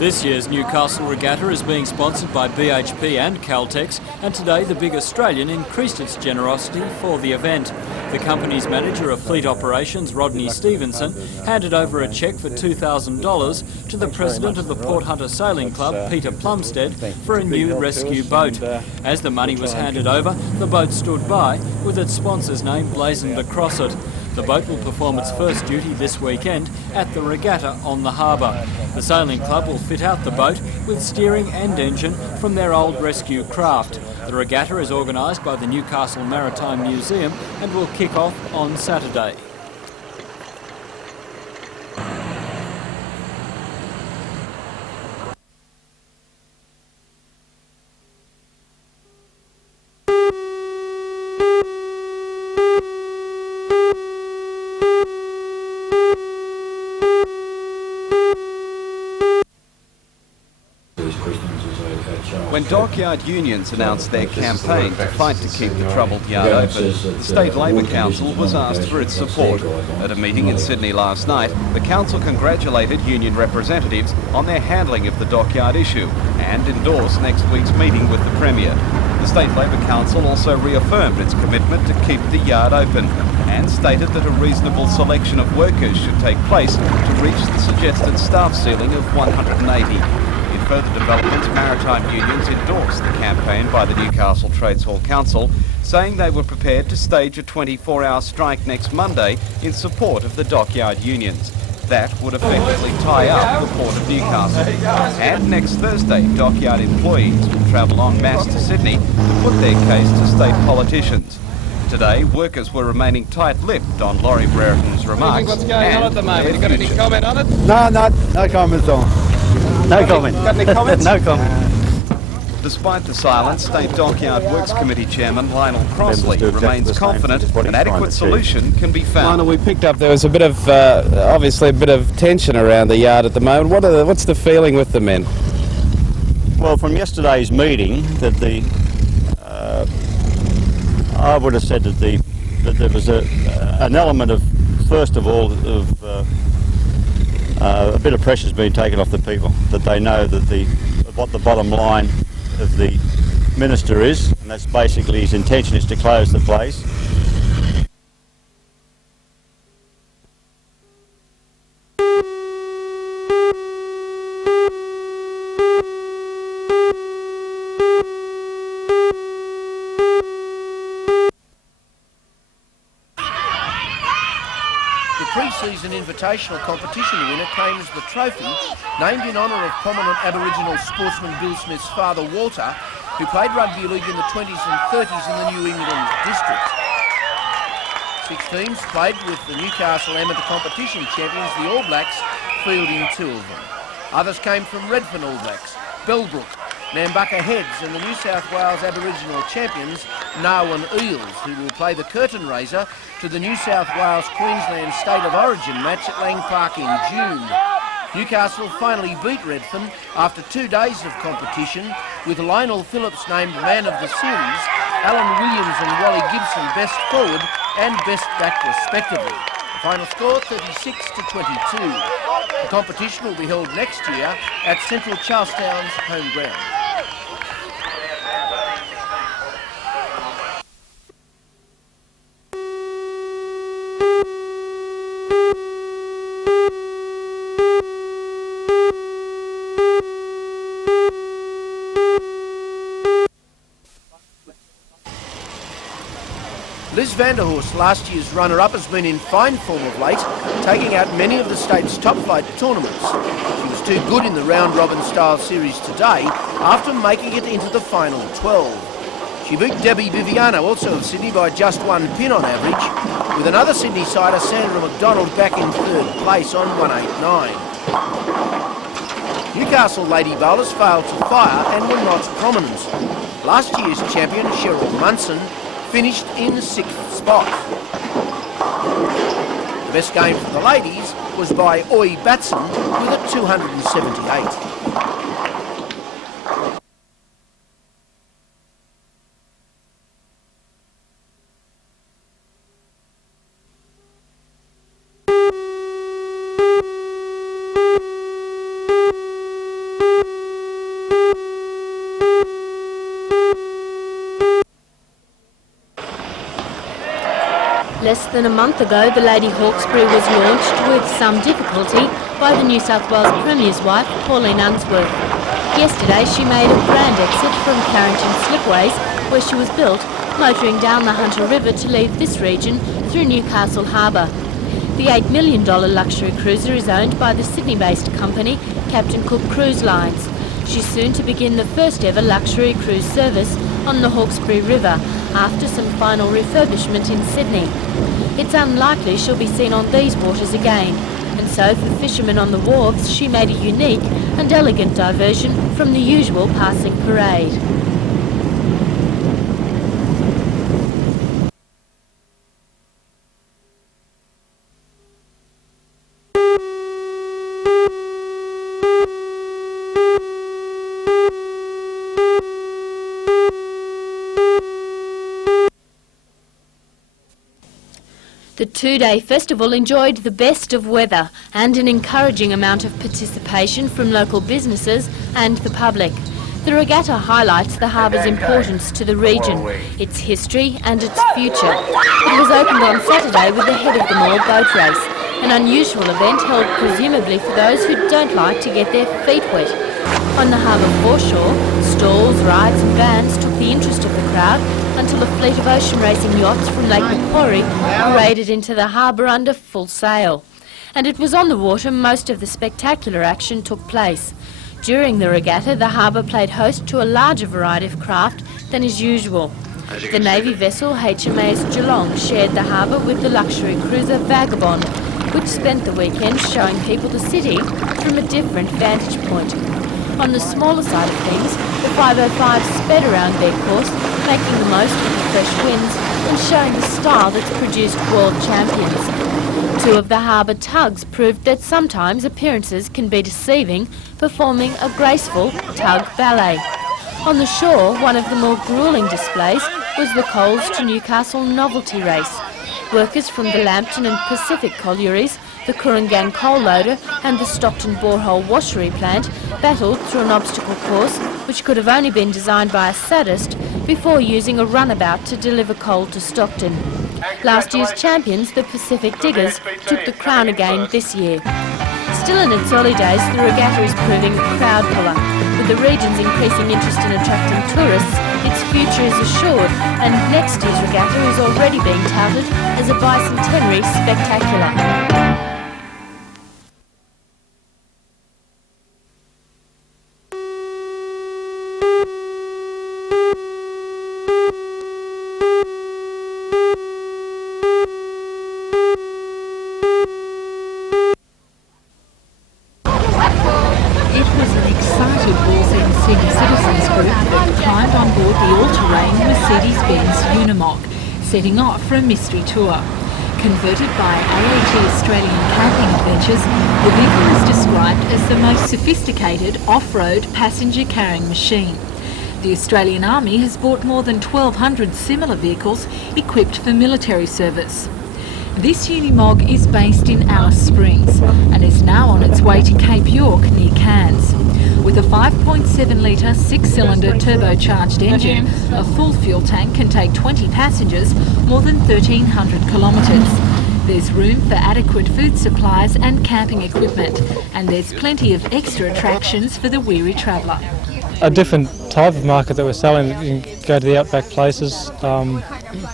This year's Newcastle Regatta is being sponsored by BHP and Caltex, and today the big Australian increased its generosity for the event. The company's manager of fleet operations, Rodney Stevenson, handed over a cheque for $2,000 to the president of the Port Hunter Sailing Club, Peter Plumstead, for a new rescue boat. As the money was handed over, the boat stood by, with its sponsor's name blazoned across it. The boat will perform its first duty this weekend at the regatta on the harbour. The sailing club will fit out the boat with steering and engine from their old rescue craft. The regatta is organised by the Newcastle Maritime Museum and will kick off on Saturday. When dockyard unions announced their campaign to fight to keep the troubled yard open, the State Labor Council was asked for its support. At a meeting in Sydney last night, the council congratulated union representatives on their handling of the dockyard issue and endorsed next week's meeting with the Premier. The State Labor Council also reaffirmed its commitment to keep the yard open and stated that a reasonable selection of workers should take place to reach the suggested staff ceiling of 180. In further developments, maritime unions endorsed the campaign by the Newcastle Trades Hall Council, saying they were prepared to stage a 24-hour strike next Monday in support of the dockyard unions. That would effectively tie up the Port of Newcastle. And next Thursday, dockyard employees will travel en masse to Sydney to put their case to state politicians. Today, workers were remaining tight-lipped on Laurie Brereton's remarks. What's going on at the moment? You got any comment on it? No comments on. No comment. Got any comments? No comment. Despite the silence, State Dockyard Works Committee Chairman Lionel Crossley remains confident an adequate solution can be found. Lionel, we picked up there was a bit of, obviously a bit of tension around the yard at the moment. What's the feeling with the men? Well, from yesterday's meeting, that I would have said that there was an element of, first of all, of a bit of pressure's been taken off the people, that they know that what the bottom line of the minister is, and that's basically his intention is to close the place. Pre-season invitational competition winner claims the trophy, named in honour of prominent Aboriginal sportsman Bill Smith's father Walter, who played rugby league in the 20s and 30s in the New England district. 6 teams played with the Newcastle amateur competition champions, the All Blacks, fielding 2 of them. Others came from Redfern All Blacks, Bellbrook, Nambucca Heads and the New South Wales Aboriginal champions, Narwan Eels, who will play the curtain raiser to the New South Wales-Queensland State of Origin match at Lang Park in June. Newcastle finally beat Redfern after 2 days of competition, with Lionel Phillips named man of the series, Alan Williams and Wally Gibson best forward and best back respectively. The final score 36-22. The competition will be held next year at Central Charlestown's home ground. Liz Vanderhorst, last year's runner-up, has been in fine form of late, taking out many of the state's top flight tournaments. She was too good in the round-robin style series today after making it into the final 12. She beat Debbie Viviano, also of Sydney, by just 1 pin on average, with another Sydney sider, Sandra McDonald, back in 3rd place on 189. Newcastle lady bowlers failed to fire and were not prominent. Last year's champion, Cheryl Munson, finished in 6th spot. The best game for the ladies was by Oi Batson with a 278. Less than a month ago, the Lady Hawkesbury was launched with some difficulty by the New South Wales Premier's wife, Pauline Unsworth. Yesterday, she made a grand exit from Carrington Slipways, where she was built, motoring down the Hunter River to leave this region through Newcastle Harbour. The $8 million luxury cruiser is owned by the Sydney-based company Captain Cook Cruise Lines. She's soon to begin the first ever luxury cruise service on the Hawkesbury River after some final refurbishment in Sydney. It's unlikely she'll be seen on these waters again, and so for fishermen on the wharves she made a unique and elegant diversion from the usual passing parade. The two-day festival enjoyed the best of weather and an encouraging amount of participation from local businesses and the public. The regatta highlights the harbour's importance to the region, its history and its future. It was opened on Saturday with the head of them all boat race, an unusual event held presumably for those who don't like to get their feet wet. On the harbour foreshore, stalls, rides and bands took the interest of the crowd until a fleet of ocean racing yachts from Lake Macquarie paraded into the harbour under full sail. And it was on the water most of the spectacular action took place. During the regatta, the harbour played host to a larger variety of craft than is usual. The Navy vessel HMAS Geelong shared the harbour with the luxury cruiser Vagabond, which spent the weekend showing people the city from a different vantage point. On the smaller side of things, the 505 sped around their course, making the most of the fresh winds and showing the style that's produced world champions. Two of the harbour tugs proved that sometimes appearances can be deceiving, performing a graceful tug ballet. On the shore, one of the more gruelling displays was the Coles to Newcastle novelty race. Workers from the Lambton and Pacific collieries, the Kurungang coal loader and the Stockton borehole washery plant battled through an obstacle course which could have only been designed by a sadist before using a runabout to deliver coal to Stockton. Last year's champions, the Pacific Diggers, took the crown again this year. Still in its early days, the regatta is proving a crowd puller. With the region's increasing interest in attracting tourists, its future is assured, and next year's regatta is already being touted as a bicentenary spectacular. Setting off for a mystery tour. Converted by AAT Australian Camping Adventures, the vehicle is described as the most sophisticated off-road passenger carrying machine. The Australian Army has bought more than 1,200 similar vehicles equipped for military service. This Unimog is based in Alice Springs and is now on its way to Cape York near Cairns. With a 5.7 litre 6-cylinder turbocharged engine, a full fuel tank can take 20 passengers more than 1,300 kilometres. There's room for adequate food supplies and camping equipment, and there's plenty of extra attractions for the weary traveller. A different type of market that we're selling. You can go to the outback places,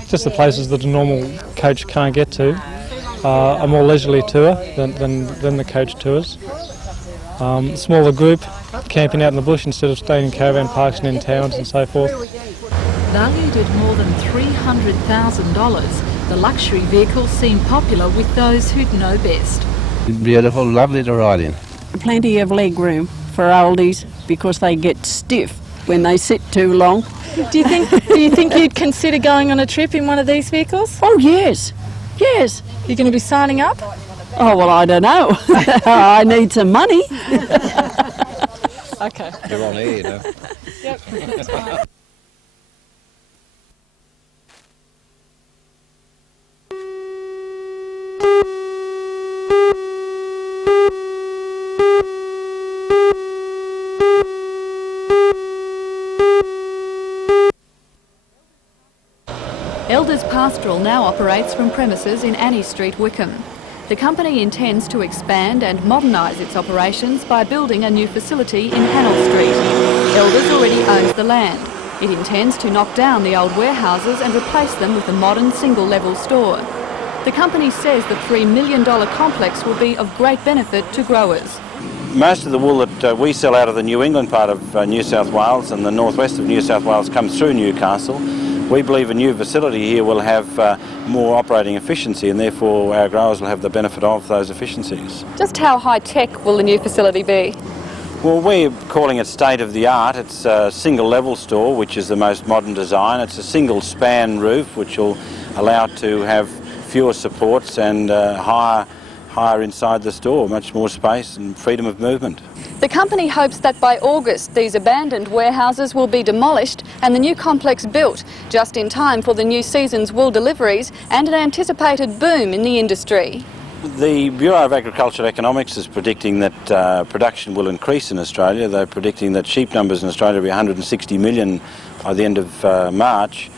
just the places that a normal coach can't get to. A more leisurely tour than the coach tours. Smaller group, camping out in the bush instead of staying in caravan parks and in towns and so forth. Valued at more than $300,000, the luxury vehicles seem popular with those who'd know best. Beautiful, lovely to ride in. Plenty of leg room for oldies because they get stiff when they sit too long. Do you think you'd consider going on a trip in one of these vehicles? Oh yes, yes. You're going to be signing up? Oh well, I don't know. I need some money. Okay. You're on air, you know. Yep. That's fine. Elders Pastoral now operates from premises in Annie Street, Wickham. The company intends to expand and modernise its operations by building a new facility in Hannell Street. Elders already owns the land. It intends to knock down the old warehouses and replace them with a modern single-level store. The company says the $3 million complex will be of great benefit to growers. Most of the wool that we sell out of the New England part of New South Wales and the northwest of New South Wales comes through Newcastle. We believe a new facility here will have more operating efficiency, and therefore our growers will have the benefit of those efficiencies. Just how high-tech will the new facility be? Well, we're calling it state-of-the-art. It's a single-level store, which is the most modern design. It's a single-span roof, which will allow it to have fewer supports and higher inside the store, much more space and freedom of movement. The company hopes that by August these abandoned warehouses will be demolished and the new complex built, just in time for the new season's wool deliveries and an anticipated boom in the industry. The Bureau of Agricultural Economics is predicting that production will increase in Australia. They're predicting that sheep numbers in Australia will be 160 million by the end of March.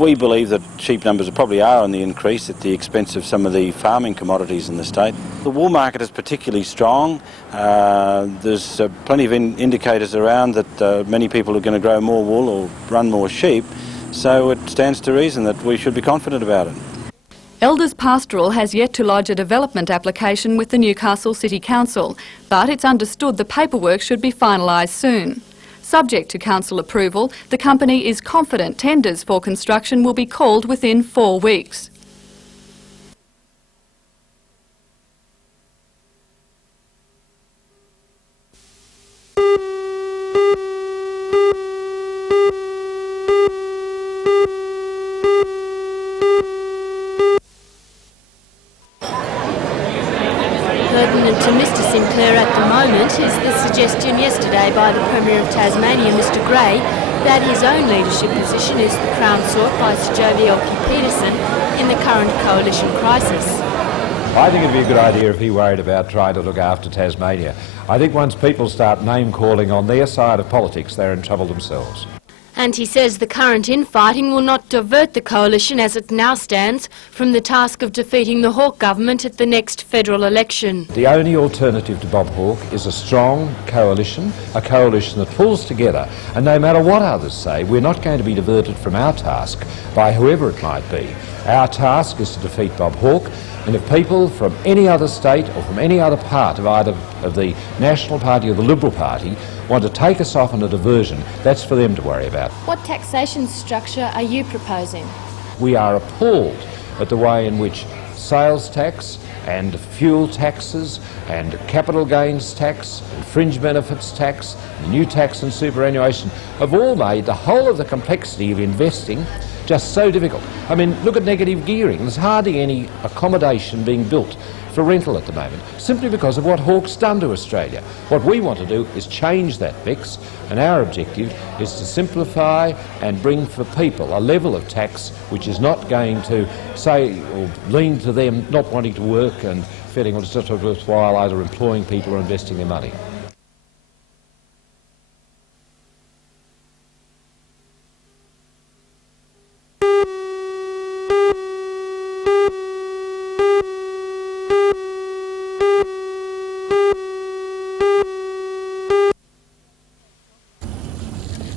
We believe that sheep numbers probably are on the increase at the expense of some of the farming commodities in the state. The wool market is particularly strong. There's plenty of indicators around that many people are going to grow more wool or run more sheep, so it stands to reason that we should be confident about it. Elders Pastoral has yet to lodge a development application with the Newcastle City Council, but it's understood the paperwork should be finalised soon. Subject to council approval, the company is confident tenders for construction will be called within 4 weeks. Pertinent to Mr Sinclair at the moment is the suggestion yesterday by the Premier of Tasmania, Mr Gray, that his own leadership position is the crown sought by Sir Jovi Peterson in the current coalition crisis. I think it'd be a good idea if he worried about trying to look after Tasmania. I think once people start name-calling on their side of politics, they're in trouble themselves. And he says the current infighting will not divert the coalition as it now stands from the task of defeating the Hawke government at the next federal election. The only alternative to Bob Hawke is a strong coalition, a coalition that pulls together, and no matter what others say, we're not going to be diverted from our task by whoever it might be. Our task is to defeat Bob Hawke, and if people from any other state or from any other part of either of the National Party or the Liberal Party want to take us off on a diversion, that's for them to worry about. What taxation structure are you proposing? We are appalled at the way in which sales tax and fuel taxes and capital gains tax and fringe benefits tax and new tax and superannuation have all made the whole of the complexity of investing just so difficult. I mean, look at negative gearing. There's hardly any accommodation being built for rental at the moment, simply because of what Hawke's done to Australia. What we want to do is change that mix, and our objective is to simplify and bring for people a level of tax which is not going to say or lean to them not wanting to work and feeling it's just worthwhile either employing people or investing their money.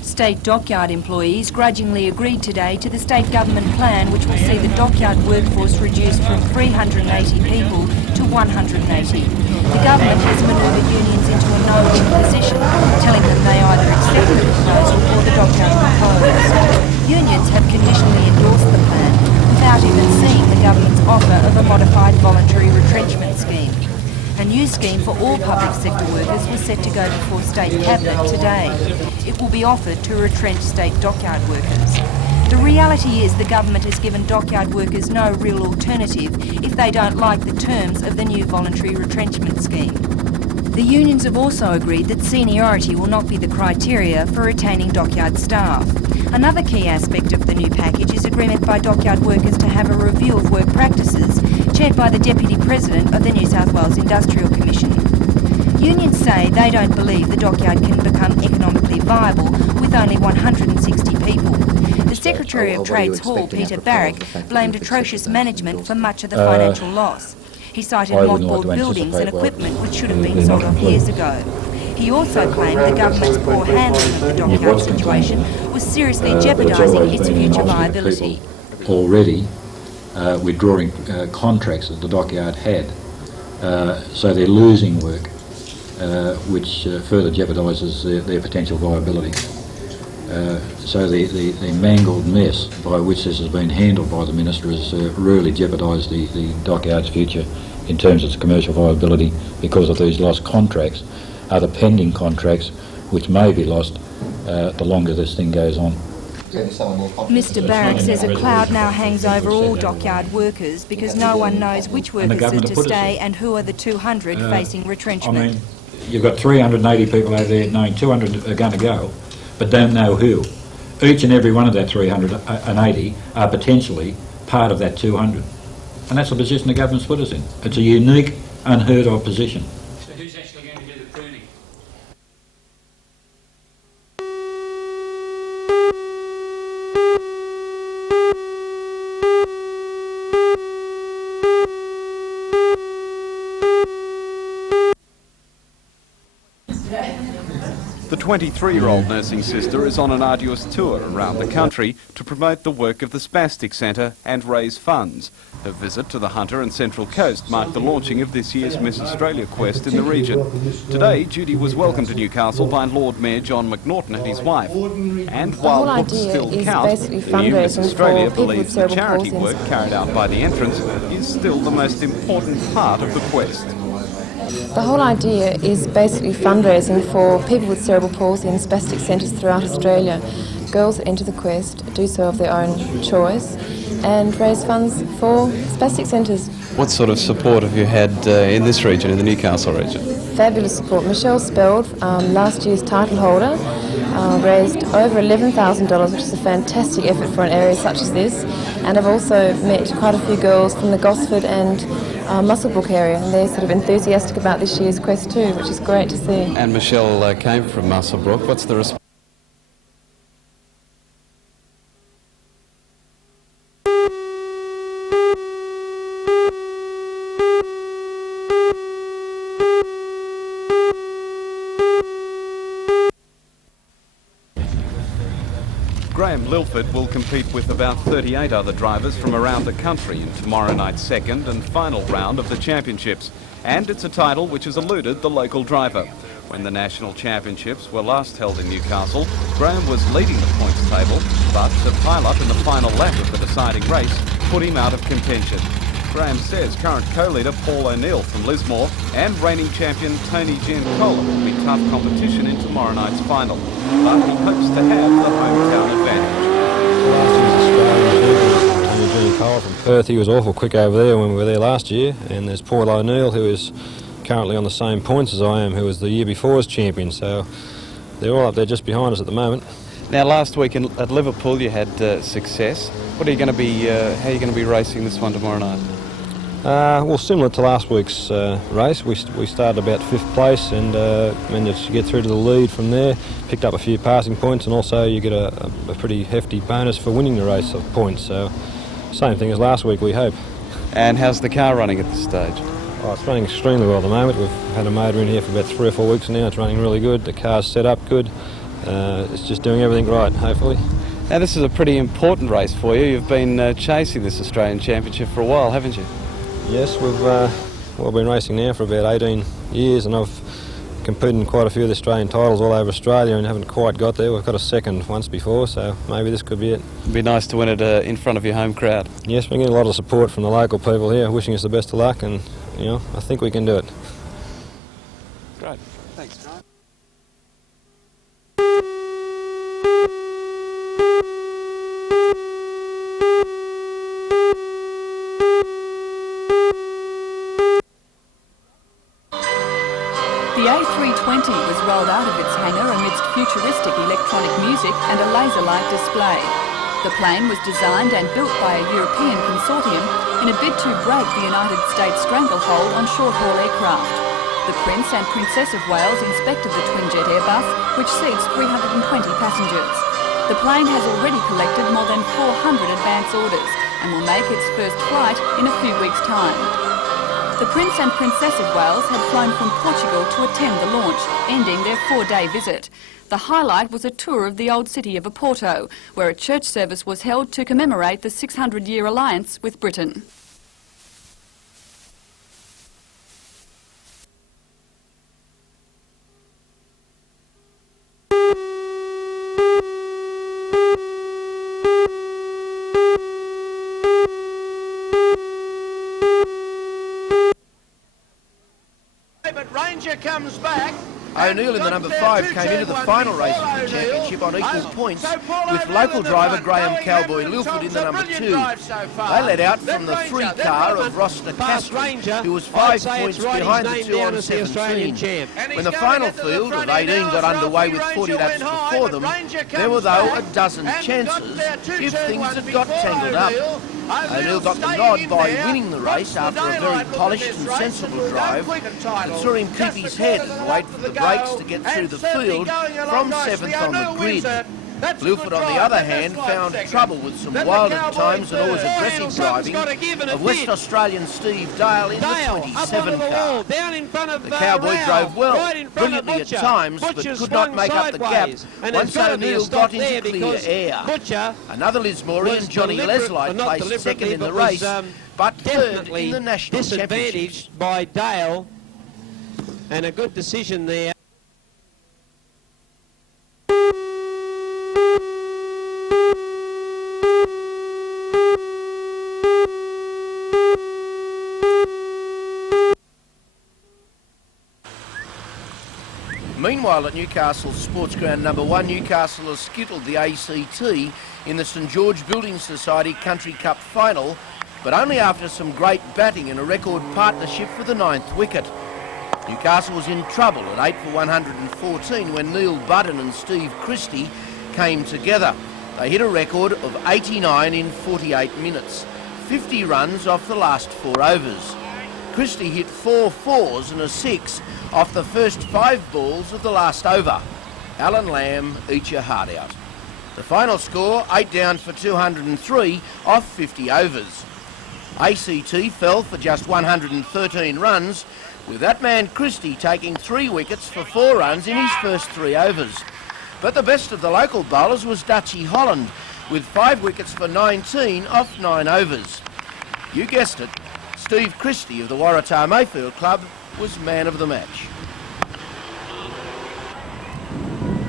State dockyard employees grudgingly agreed today to the state government plan which will see the dockyard workforce reduced from 380 people to 180. The government has manoeuvred unions into a no-win position, telling them they either accept the proposal or the dockyard will close. Unions have conditionally endorsed the plan without even seeing the government's offer of a modified voluntary retrenchment scheme. A new scheme for all public sector workers was set to go before State Cabinet today. It will be offered to retrench state dockyard workers. The reality is the government has given dockyard workers no real alternative if they don't like the terms of the new voluntary retrenchment scheme. The unions have also agreed that seniority will not be the criteria for retaining dockyard staff. Another key aspect of the new package is agreement by dockyard workers to have a review of work practices, chaired by the Deputy President of the New South Wales Industrial Commission. Unions say they don't believe the dockyard can become economically viable with only 160 people. The Secretary of Trade's Hall, Peter Barrack, blamed atrocious management for much of the financial loss. He cited mothballed buildings and equipment which should have been sold off years ago. He also claimed the government's poor handling of the dockyard situation was seriously jeopardising its future viability. Already withdrawing contracts that the dockyard had, so they're losing work, which further jeopardises their potential viability. So the mangled mess by which this has been handled by the Minister has really jeopardised the dockyard's future in terms of its commercial viability because of these lost contracts, other pending contracts which may be lost the longer this thing goes on. Mr Barrack says a cloud now hangs over all dockyard workers because no one knows which workers are to stay and who are the 200 facing retrenchment. I mean, you've got 380 people over there knowing 200 are going to go, but don't know who. Each and every one of that 380 are potentially part of that 200. And that's the position the government's put us in. It's a unique, unheard of position. So who's actually going to do the pruning? The 23-year-old nursing sister is on an arduous tour around the country to promote the work of the Spastic Centre and raise funds. Her visit to the Hunter and Central Coast marked the launching of this year's Miss Australia quest in the region. Today, Judy was welcomed to Newcastle by Lord Mayor John McNaughton and his wife. And while looks still count, the new Miss Australia believes the charity work carried out by the entrants is still the most important part of the quest. The whole idea is basically fundraising for people with cerebral palsy in spastic centres throughout Australia. Girls that enter the quest do so of their own choice and raise funds for spastic centres. What sort of support have you had in this region, in the Newcastle region? Fabulous support. Michelle Speld, last year's title holder, raised over $11,000, which is a fantastic effort for an area such as this. And I've also met quite a few girls from the Gosford and Muswellbrook area, and they're sort of enthusiastic about this year's quest too, which is great to see. And Michelle came from Muswellbrook. What's the response? Graham Lilford will compete with about 38 other drivers from around the country in tomorrow night's second and final round of the championships. And it's a title which has eluded the local driver. When the national championships were last held in Newcastle, Graham was leading the points table, but the pile-up in the final lap of the deciding race put him out of contention. Graham says current co-leader Paul O'Neill from Lismore and reigning champion Tony Giancola will be tough competition in tomorrow night's final, but he hopes to have the hometown advantage. Tony Giancola from Perth, he was awful quick over there when we were there last year, and there's Paul O'Neill, who is currently on the same points as I am, who was the year before's champion, so they're all up there just behind us at the moment. Now, last week at Liverpool you had success. What are you going to be? How are you going to be racing this one tomorrow night? Well, similar to last week's race, we started about 5th place and managed to get through to the lead from there, picked up a few passing points, and also you get a pretty hefty bonus for winning the race of points, so same thing as last week, we hope. And how's the car running at this stage? Oh, it's running extremely well at the moment. We've had a motor in here for about 3 or 4 weeks now. It's running really good, the car's set up good, it's just doing everything right, hopefully. Now, this is a pretty important race for you. You've been chasing this Australian Championship for a while, haven't you? Yes, we've been racing now for about 18 years, and I've competed in quite a few of the Australian titles all over Australia and haven't quite got there. We've got a second once before, so maybe this could be it. It'd be nice to win it in front of your home crowd. Yes, we're getting a lot of support from the local people here, wishing us the best of luck, and I think we can do it. Great, thanks, Graham. The A320 was rolled out of its hangar amidst futuristic electronic music and a laser light display. The plane was designed and built by a European consortium in a bid to break the United States stranglehold on short-haul aircraft. The Prince and Princess of Wales inspected the twin-jet Airbus, which seats 320 passengers. The plane has already collected more than 400 advance orders and will make its first flight in a few weeks' time. The Prince and Princess of Wales had flown from Portugal to attend the launch, ending their 4-day visit. The highlight was a tour of the old city of Oporto, where a church service was held to commemorate the 600-year alliance with Britain. Ranger comes back. O'Neill in the number 5 came into the final race of the championship on equal points with local driver Graham Cowboy Lilford in the number 2. They led out from the 3 car of Roster Castry, who was 5 points behind the 2 on 17. When the final field of 18 got underway with 40 laps before them, there were though a dozen chances if things had got tangled up. O'Neill got the nod by winning the race after a very polished and sensible drive that saw him keep his head and wait for the brakes to get through the field from 7th on the grid. Bluford, on the other hand, found trouble with some wild at times and always aggressive driving of West Australian Steve Dale in the 27 car. The Cowboy drove well, brilliantly at times, but could not make up the gap once O'Neill got into clear air. Another Lismore and Johnny Leslite placed second in the race, but third in the national championships. By Dale, and a good decision there. Meanwhile, at Newcastle's Sports Ground number 1, Newcastle has skittled the ACT in the St George Building Society Country Cup final, but only after some great batting and a record partnership for the 9th wicket. Newcastle was in trouble at 8 for 114 when Neil Budden and Steve Christie came together. They hit a record of 89 in 48 minutes, 50 runs off the last 4 overs. Christie hit 4 fours and a 6 off the first 5 balls of the last over. Alan Lamb each a hard out. The final score, 8 down for 203 off 50 overs. ACT fell for just 113 runs, with that man Christie taking 3 wickets for 4 runs in his first 3 overs. But the best of the local bowlers was Dutchy Holland, with 5 wickets for 19 off 9 overs. You guessed it, Steve Christie of the Waratah Mayfield Club was man of the match.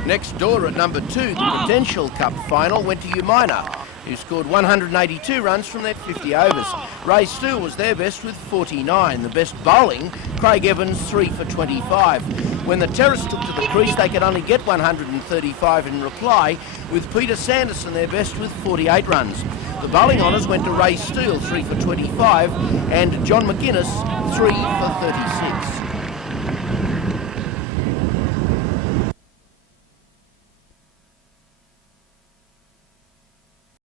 Next door at number 2, the Prudential Cup final went to Umina, who scored 182 runs from that 50 overs. Ray Steele was their best with 49. The best bowling, Craig Evans, 3 for 25. When the Torres took to the crease, they could only get 135 in reply, with Peter Sanderson their best with 48 runs. The bowling honours went to Ray Steele, 3 for 25, and John McGuinness, 3 for 36.